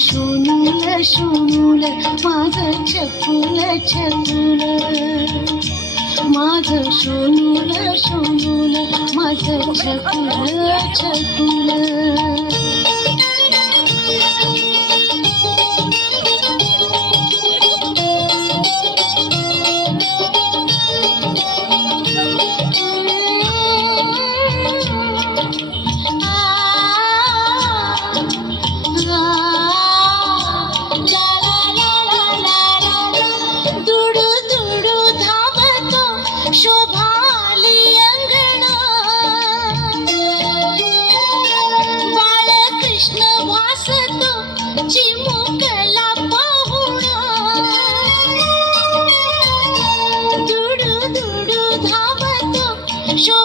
शोनूल शोनूल माझं छकुल छकुल, माझं शोनूल शोनूल माझं छकुल छकुल. शोभाली अंगणा बाळकृष्ण भासतो चिमुकला पाहुणा, दुडू दुडू धावतो शोभा